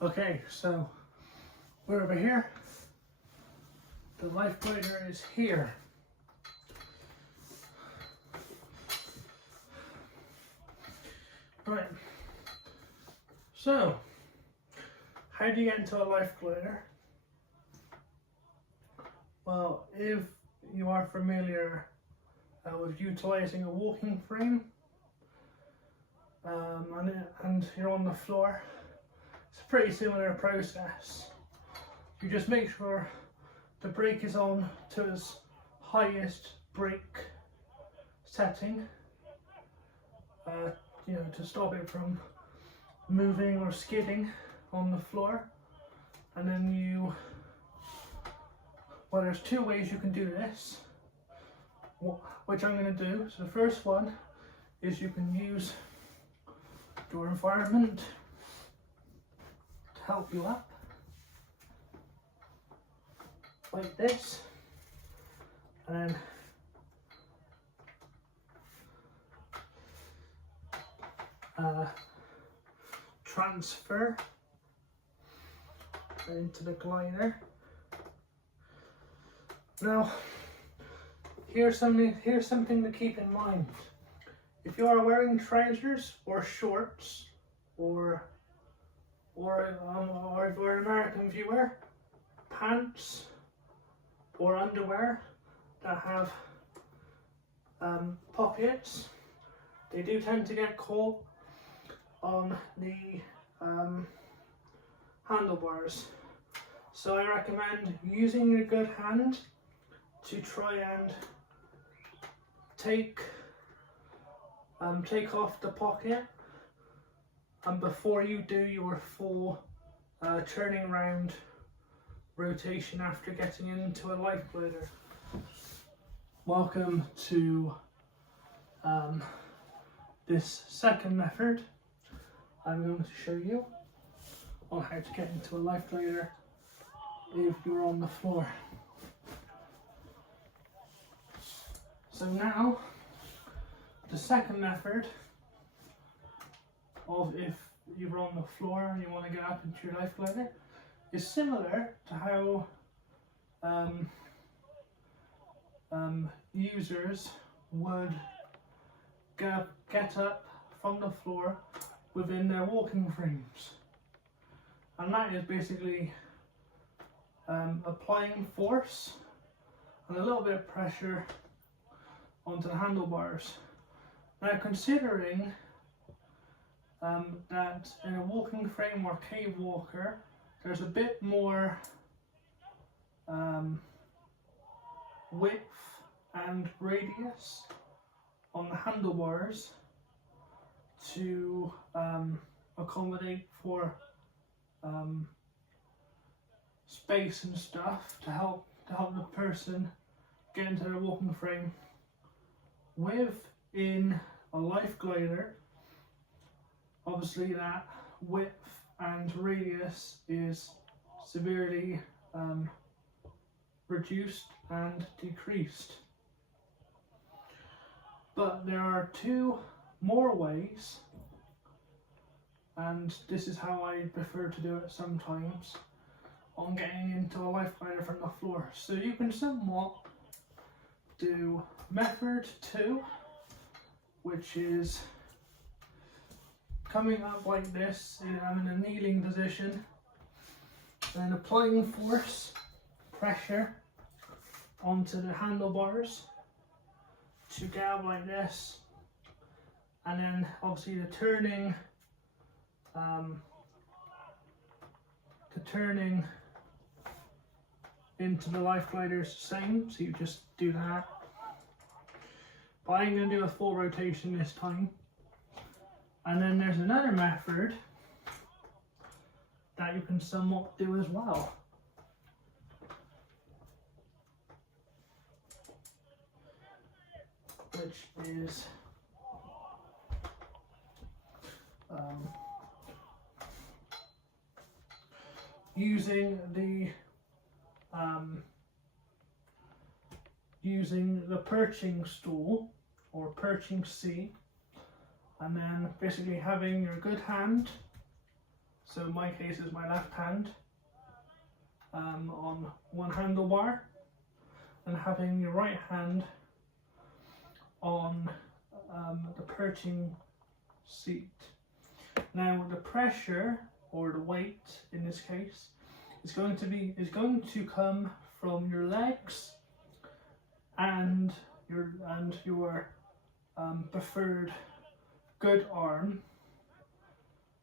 Okay, so we're over here. The life glider is here. Right. So, how do you get into a life glider? Well, if you are familiar with utilizing a walking frame and you're on the floor, it's a pretty similar process. You just make sure the brake is on to its highest brake setting, to stop it from moving or skidding on the floor. And then well, there's two ways you can do this, which I'm going to do. So the first one is you can use your environment to help you up, like this, and then transfer into the glider. Now, here's something to keep in mind. If you are wearing trousers or shorts, or if you're an American viewer, pants or underwear that have pockets, they do tend to get caught on the handlebars. So I recommend using your good hand to try and take off the pocket, and before you do your full turning around rotation after getting into a life glider. Welcome to this second method. I'm going to show you on how to get into a life glider if you're on the floor. So now, the second method of if you're on the floor and you want to get up into your life glider is similar to how users would get up from the floor within their walking frames. And that is basically applying force and a little bit of pressure onto the handlebars. Now, considering that in a walking frame or cave walker, there's a bit more width and radius on the handlebars to accommodate for space and stuff to help the person get into their walking frame. Within a life glider, obviously that width and radius is severely reduced and decreased. But there are two more ways, and this is how I prefer to do it sometimes, on getting into a life glider from the floor. So you can somewhat do method 2, which is coming up like this. I'm in a kneeling position and applying force, pressure onto the handlebars to get up like this, and then obviously the turning into the life glider is the same, so you just do that. But I'm going to do a full rotation this time. And then there's another method that you can somewhat do as well. Which is using the perching stool or perching seat, and then basically having your good hand. so in my case is my left hand, on one handlebar, and having your right hand on the perching seat. Now the pressure, or the weight in this case, is going to come from your legs and your preferred good arm,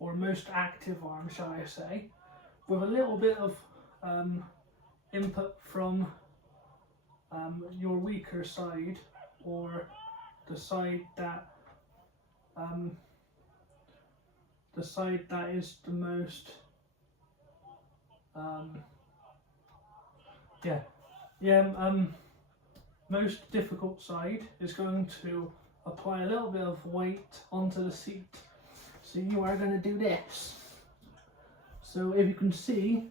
or most active arm, shall I say, with a little bit of input from your weaker side, or the side that is the most most difficult side, is going to apply a little bit of weight onto the seat. So you are going to do this. So if you can see,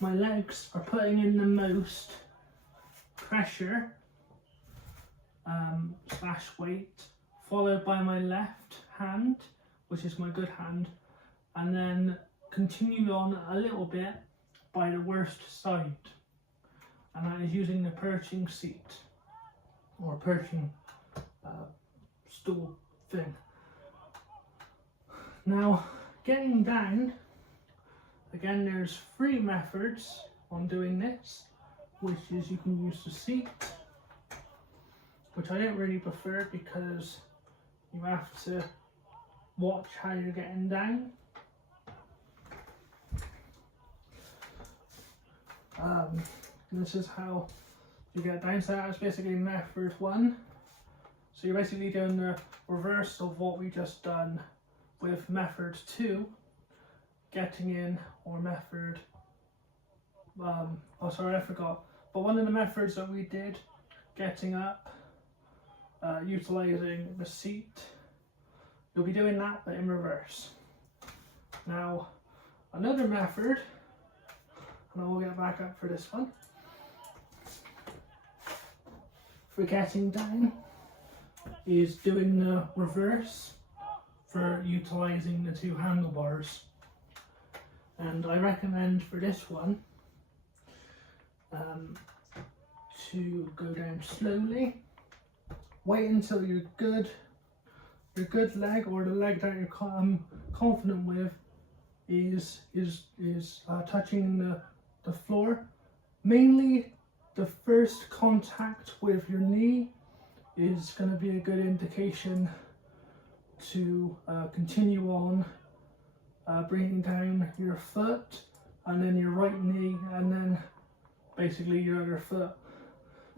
my legs are putting in the most pressure slash weight, followed by my left hand, which is my good hand, and then continued on a little bit by the worst side, and that is using the perching seat, or perching stool thing. Now, getting down, again, there's 3 methods on doing this, which is you can use the seat, which I don't really prefer because you have to watch how you're getting down. This is how you get down. So that's basically method 1. So you're basically doing the reverse of what we just done with method 2, getting in, or method, oh sorry, I forgot. But one of the methods that we did, getting up, utilizing the seat, you'll be doing that but in reverse. Now, another method, and I will get back up for this one, for getting down, is doing the reverse for utilizing the 2 handlebars. And I recommend for this one to go down slowly, wait until your good leg, or the leg that you're confident with, is touching the floor. Mainly the first contact with your knee is going to be a good indication to continue on bringing down your foot, and then your right knee, and then basically your other foot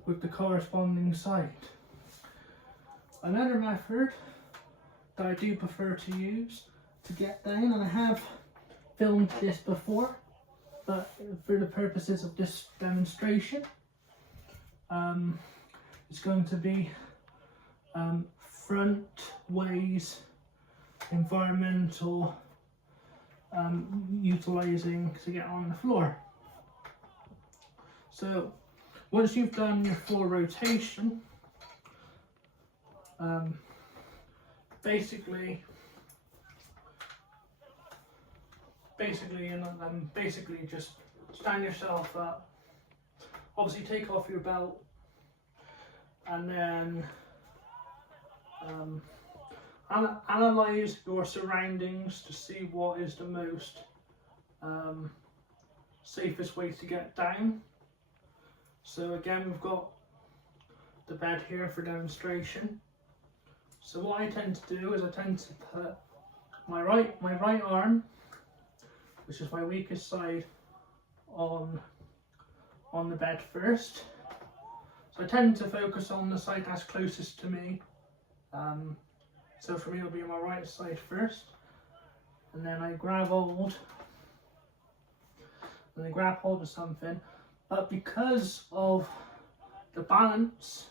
with the corresponding side. Another method that I do prefer to use to get down, and I have filmed this before, but for the purposes of this demonstration, it's going to be front ways environmental, utilizing to get on the floor. So once you've done your floor rotation, basically just stand yourself up, obviously take off your belt, and then analyze your surroundings to see what is the most safest way to get down. So again, we've got the bed here for demonstration. So what I tend to do is I tend to put my right arm, which is my weakest side, on the bed first. So I tend to focus on the side that's closest to me. So for me, it'll be on my right side first, and then I grab hold of something. But because of the balance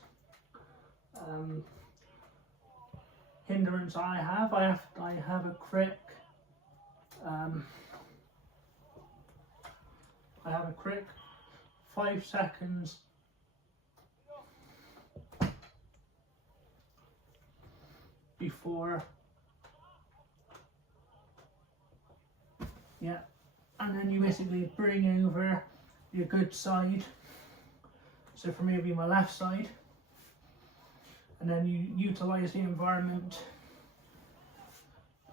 hindrance I have a crick. I have a crick 5 seconds before Yeah, and then you basically bring over your good side. So for me, it'll be my left side. And then you utilize the environment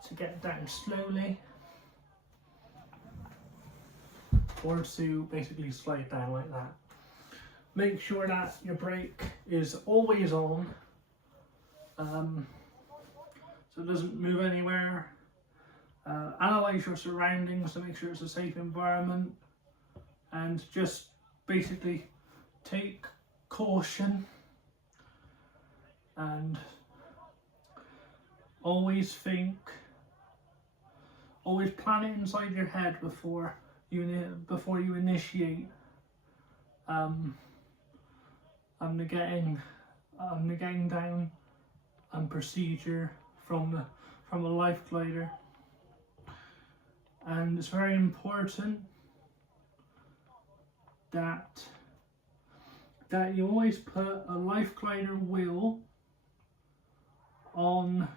to get down slowly, or to basically slide down like that. Make sure that your brake is always on, so it doesn't move anywhere. Analyze your surroundings to make sure it's a safe environment, and just basically take caution, and always plan it inside your head before you initiate the getting down and procedure from a life glider. And it's very important that you always put a life glider wheel on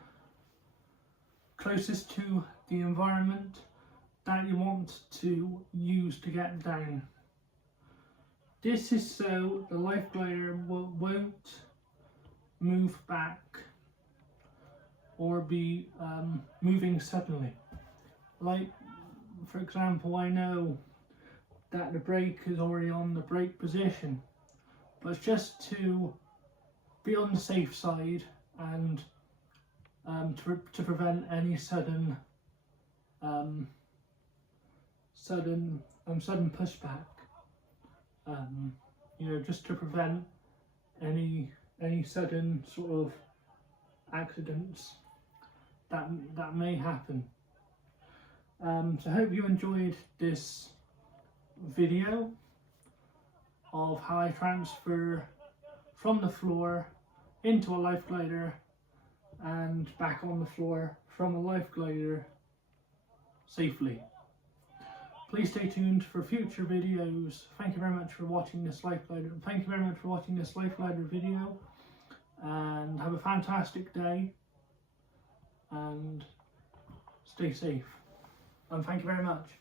closest to the environment that you want to use to get down. This is so the life glider won't move back or be moving suddenly. Like, for example, I know that the brake is already on the brake position, but it's just to be on the safe side and to prevent any sudden pushback. You know, just to prevent any sudden sort of accidents that may happen. So I hope you enjoyed this video of how I transfer from the floor into a life glider and back on the floor from a life glider safely. Please stay tuned for future videos. Thank you very much for watching this life glider. Thank you very much for watching this life glider video, and have a fantastic day and stay safe. And thank you very much.